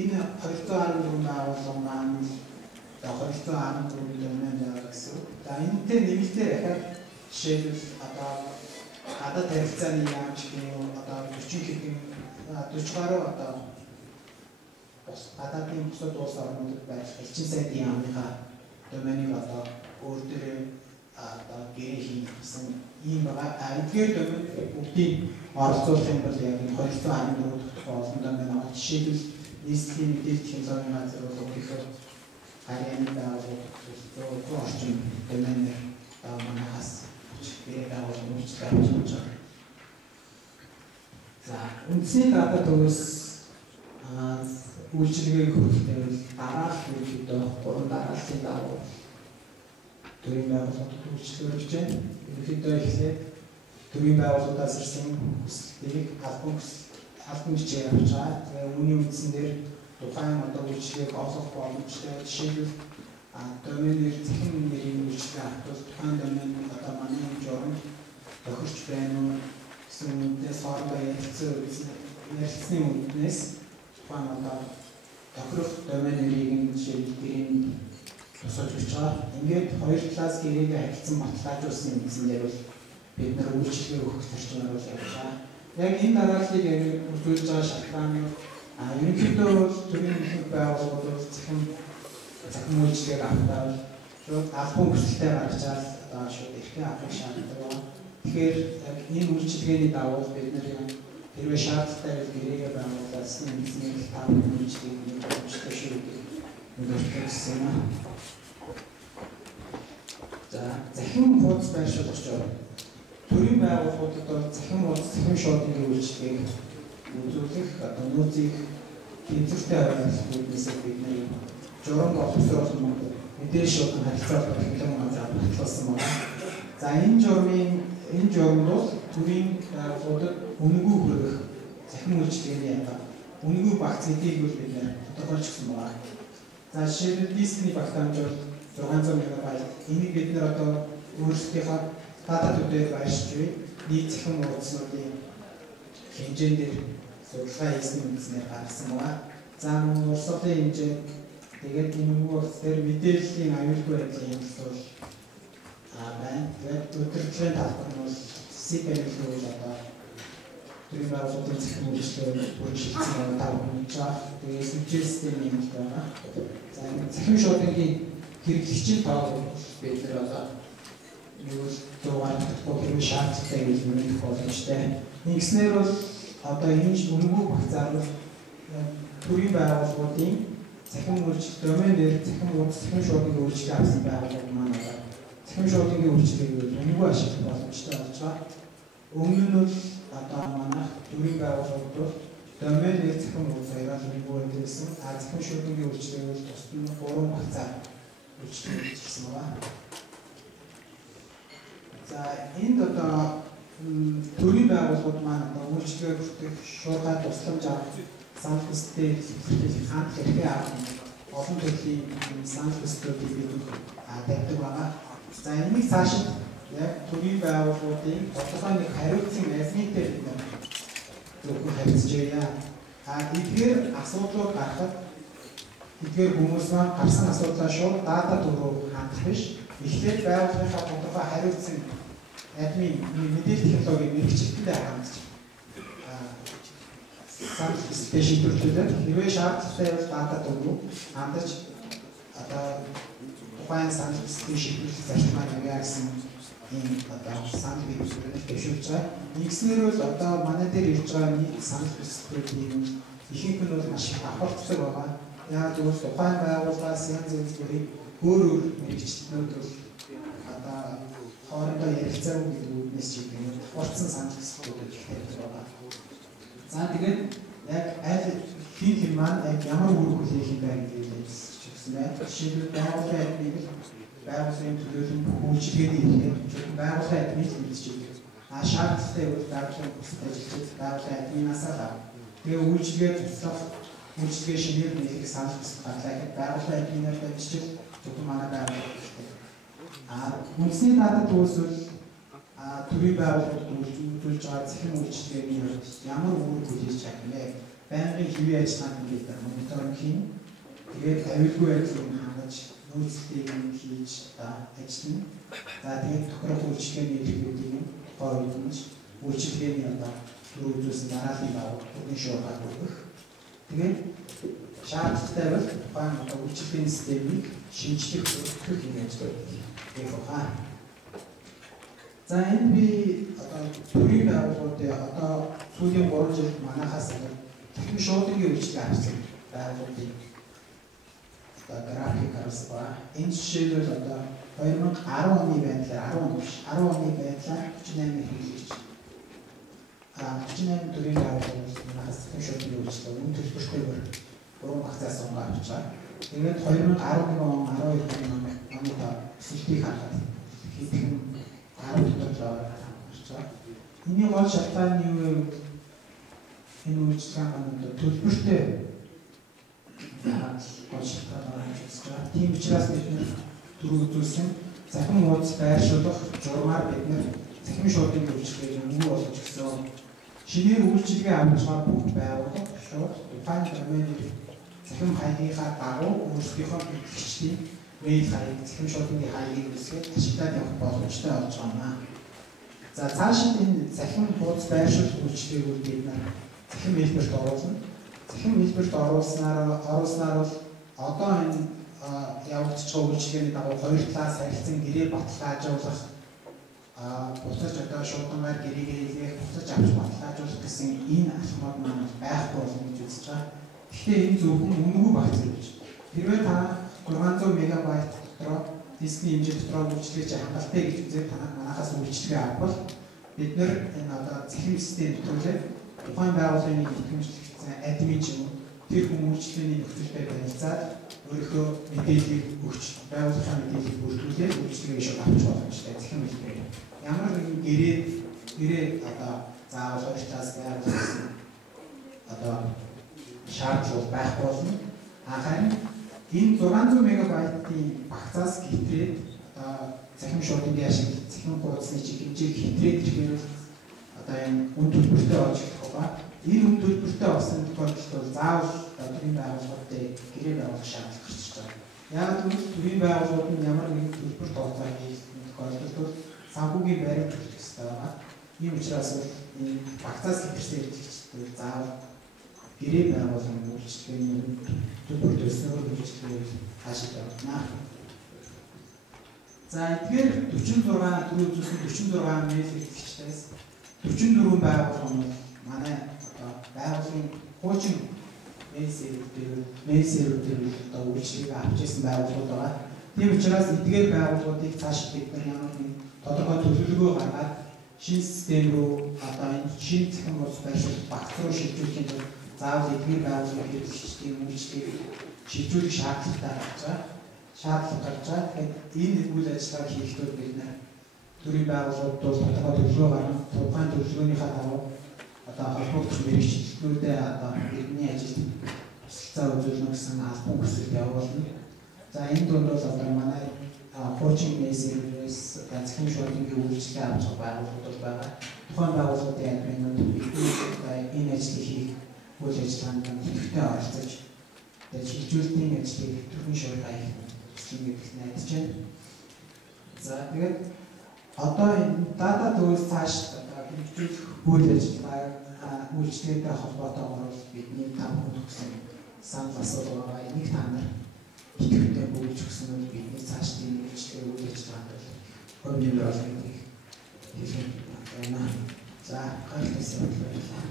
энэ 214 байгууллага маань тохиолдсон 14 дөрмийн гэсэн. За энэтэй нэмэлтээр дахиад жишээлбэл одоо гадаад харилцааны яамч гэх юм одоо 40 хэдэн 40 гаруй одоо гадаадын бусад улс орнуудад байх элчин сайдын яамныхаа доменийг одоо өөртөө одоо гэрээ хийх гэсэн ийм байгаа. Эдгээр домен бүгдийг оролцуулах юм бол яг 214 дахь олон домен байгаа. Жишээлбэл нийслэлийн мэдээлэл технологийн газар бол өөрийнхөө харьяаны байгууллагууд орчин доменээр манайхаас гэрээ байгуулах үйлчлэл авч байгаа. За үндсний дата төвөөс үйлчилгээг хөрөлтэй дараалал ерөнхийдөө 3 дарааллын дагуу төрийн байгууллагууд үйлчлэл өргөж байна. Ерөнхийдөө эхлээд төрийн байгууллагуудаас ирсэн хүслийг албан бичгээр авч байгаа. Тэгээ үүний үндсэн дээр тухайн одоо үйлчлэгийг олох боломжтой. Жишээлбэл доменээр захин нэрийн үйлчлэл авах тухайн домен одоо манай журам тохирч байна уу гэсэн үндээс хоорондоо ярилцсны үнднээс тухайн одоо тохирох домен нэрийг жишээлбэл тусаж өгч байгаа. Ингээд хоёр талаас гэрээгээ харилцан баталгаажуулсан үндсээр бол бид нар үйлчлэгээ өгөх зарчмаар бол явж байгаа. Яг энэ дарааллыг үзүүлж байгаа шалтгаан нь ерөнхийдөө төрийн их байгууллагууд захин үйлчлэгийг авах шууд албан хүсэлтэд гаргачаад одоо шууд эрхээ авах шаардлагатай байна. Тэгэхээр яг энэ үйлчлэгээний дагуу бид нар хэрвээ шаардлагатай бол гэрээгээ байгуулаас нэгэн таван үйлчлэгийг өгчтэй шүү гэдэг мэдээлсэн юм. За захин хуудас байршуулах төрийн байгууллагуудад бол захин хуудас захин шоудын үйлчлэгийг үзүүлэх одоо нөөцийг тэнцвэртэй хуваалцах үүднээс бид нар журам боловсруулсан мэдээлэл шууд харилцаа технологийн газар батлуулсан байна. За энэ журмд бол төрийн байгууллагуудад үнэгүй хүргэх захин үйлчлэгээний яга үнэгүй багц гэдгийг бол бид нар тодорхойлчихсан байна. За жишээлбэл дискний багц амжуул 600 МБ энийг бид нар одоо өөрсдийнхөө дата төдөө байршиж буй нийт захин хуудаснуудын хэмжээнд дээр судалгаа хийсэн үндснээр гаргасан байна. За урсгалын хэмжээ тэгээд энэ үйлс дээр мэдээллийн аюулгүй байдлын хэмжээ байна. Тэгээд өдөржингөө талбар нь бол CPM-ийн үйл одоо төрийн байгууллагын захин үйлчлэгээр бүршилсэн тав хүнж байгаа. Тэгээд сүлжээ системийн юм байна. За захин шоудынгийн хэрэглэгчийн тоо бид нар одоо юу зургаалдахгүй хэрэг шаардлагатай гэж мэдэх боломжтой. Ингэснээр бол одоо энэ үнэгүй багцаар төрийн байгууллагуудын захин үйлчлэл домен дээр захин шуудын үйлчлэл авсан байгууллагууд маань одоо захин шуудын үйлчлэгийг үнэгүй ашиглах боломжтой болж байгаа. Өмнө нь бол одоо манай төрийн байгууллагууд домен дээр захин үйлчлэгийг үнэгүй байсан. Захин шуудын үйлчлэгийг бол тусдаа 3 багцаар үйлчлэл хийсэн байна. За энд одоо төрийн байгууллагууд маань одоо үйлчлэгээ бүртгэх шуурхай тусламж авах санал хүсэлтээ хэлбэртэй хандх хэрэгтэй олон төрлийн санал хүсэлтүүдийг бид тавьдаг байгаа. За энийг цаашид яг төрийн байгууллагуудын тодорхой нэг хариуцсан эзэмтэй бид зөвхөн хариуцж байна. Эдгээр асуудлууд гарахад эдгээр хүмүүс маань гарсан асуудлаа шууд дата төрөөр хандах биш. Эхлээд байгууллагынхаа тодорхой хариуцсан админ мэдээлэл технологийн мэргэжилтэндээ хандж санал хүсэлтээ шийдвэрлүүлээд хэрвээ шаардлагатай бол дата төрөөр хандаж одоо тухайн санал хүсэлтийн шийдвэрлэх зарчмаар яваа гэсэн ийм одоо санал биелүүлэлт төвшүүлж байгаа. Нэгснээр бол одоо манай дээр ирж байгаа нийт санал хүсэлтүүдийн ихэнх нь бол маш их давхарцдаг байгаа. Яг зөвхөн тухайн байгууллагаас янз бүрийн өөр мэргэжилтнүүд бол одоо хоорондоо ярилцаагүй гэдэг үгнээс чиглэн давхарцсан санал хүсэлтүүд их тавьдаг байгаа. За тэгээд яг аль хин маань яг ямар үр хүлээх юм бэ гэдэг нь хэлсэн байна. Жишээлбэл байгууллагын админ байгууллагын төлөөлөл бүх үйлчилгээний хэлгээд байгууллагын админ хэлчихдэг. Шаардлагатай бол байгууллагын бүсэд ажиллаж байгууллагын админаас авах. Тэгээ үйлчилгээ туслах үйлчилгээ шинээр нээх санал хүсэлт гарлаа гэхэд байгууллагын админаар дамжиж зөвхөн манай байгууллага. Үндэсний дата төвөөсөл төрийн байгууллагууд үйлдвэрлэж байгаа захин үйлчилгээний хувьд ямар үр хүлээж чадна вэ? байнгын хэвийн ажиллагаанд ингээд мониторинг хийн. Тэгээд аюулгүй байдлыг хангаж нөөцлөлтийг хийж ажиллана. За тэгээд тохирох үйлчлэгээний хэрэглүүдийг гойдмж үйлчлэгээний дөрөв зүйлсэн дарааллыг авах бүрэн шуургаар бүрдэх. Тэгээд шаардлагатай бол тухайн үйлчлэгээний системийг шинжлэх бүртгэх юм ажилладаг. За энэ би төрийн байгууллагуудын сүүлийн 3 жил манайхаас дахин шуудангийн үйлчлэгээ авсан байгууллагуудын график харсан. Энэ жишээлбэл 2010 оны байдлаар 10 оны байдлаар 48 хэрэглэгч 48 төрийн байгууллагууд манайхаас дахин шуудангийн үйлчлэгээ өмнө төлбөртөөр 3 багцаас оноо авч байгаа. Тэгээд 2011 он 12 оны эсэлтийг харахад хэдхэн 10 доллар гарч байгаа. Эний гол шалтгаан нь юу вэ? Энэ үйлчлэгийн төлбөртэй гол шалтгаан байна. Тийм учраас бид дөрөв үзүүлсэн захин хуудас байршуулах журмаар бид захин шуудангийн үйлчлэгийг өнгө болгож гисэн шинээр үйлчлэгээ авч байгаа бүх байгууллага шууд тухайн доменыг захин хаягийнхаа дагуу өөрсдийнхөө хэрэглэгчдийн мэйл хаяг, захин шуудангийн хаягийг үсгээд ашиглаад явах боломжтой болж байна. За цаашид энэ захин хуудас байршуулах үйлчлэгийг бид захин хэлбэрт оруулна. Захин хэлбэрт оруулснаар бол одоо энэ явагдаж байгаа үйлчлэгээний дагуу хоёр талаас харилцан гэрээ баталгаажуулах буцаж шуудангаар гэрээгээ хийх, буцаж авч баталгаажуулах гэсэн энэ алхмууд маань байхгүй болно гэж үзэж байгаа. Гэхдээ энэ зөвхөн үнэгүй багц гэж. Хэрвээ та 600 мегабайт дотроо дискний хэмжээ дотроо үйлчлэгч хангалттай гэж үзээд манайхаас үйлчлэгээ авбал бид нэр энэ захин систем дотроо тухайн байгууллагын итгэмжлэгдсэн админ ч юм уу тэр хүмүүжлэлийн нөхцөлтэй танилцаад өөрийнхөө мэдээллийг өгч байгууллагын мэдээллийг бүрдүүлээд үйлчлэгээ шууд авч боломжтой захин хэлбэр. Ямар нэгэн гэрээ заавал хоёр талаас байгуулсан шаардлага байхгүй болно. Харин энэ 600 мегабайтын багцаас хэтрээд захин шуудангийн ашиглалт захин хуудасны хэмжээг хэтрээд ирэхээр энэ үн төлбөртэй болж ирэх ба энэ үн төлбөртэй болсон тохиолдолд бол заавал төрийн байгууллагуудтай гэрээ байгуулах шаардлага гарч байгаа. Яг л төрийн байгууллагууд нь ямар нэгэн төлбөр тооцоо хийх тохиолдолд бол санхүүгийн баримт төлөх ёстой байна. Ийм учраас энэ багцаас хэтэрсэн хэрэглэгчдүүд заавал гэрээ байгууллагын үйлчлэгээний төлбөр төлснөөр үйлчлэгийг хаашид явуулна. За эдгээр 46 түрүү зүйлсэн 46 мэйл хэрэглэгчдээс 44 байгууллага нь манай байгууллагын хуучин мэйл серверээр үйлчлэгийг авч ирсэн байгууллагууд байгаа. Тийм учраас эдгээр байгууллагуудыг цааш бид ямар нэгэн тодорхой төлөвлөгөө гаргаад шинэ систем рүү энэ шинэ захин хуудас байршуулах багц руу шилжүүлэхийн тулд заавал эдгээр байгууллагын хэрэглэгчдийн үйлчлэгийг шилжүүлэх шаардлагатай гарч байгаа. Тэгэхээр энэ үйл ажиллагааг хийхдээ бид төрийн байгууллагууд бол тодорхой төлөвлөгөө гаргах, тухайн төлөвлөгөөнийхөө дагуу холбогдох мэргэжлүүдээ бидний ажилд туслалцаа үзүүлнэ гэсэн албан хүсэлт явуулна. За энэ дунд бол манай хуучин мессежээс захин шуудангийн үйлчлэгээ авч байгаа байгууллагууд байгаа. Тухайн байгууллагуудын админууд энэ ажлыг хийх үйл ажиллагаанд хэрэгтэй оролцож шилжүүлэлтийн ажлыг төрийн шуургай хийх гэж найдаж байна. За тэгээд одоо энэ дата төвөөс цааш хөгжүүлэх үйл ажиллагааг үйлчлэгтэй холбоотойгоор бидний 5 хүн төгсөн санал асуулга байгаа. Энийг та нар идэвхтэй бүгэлж өгсөн нь бидний цааш тийм үйлчлэгээ үйл ажиллагаанд хувь нэмэр олгох хийх байна. За гайхалтай санал байна.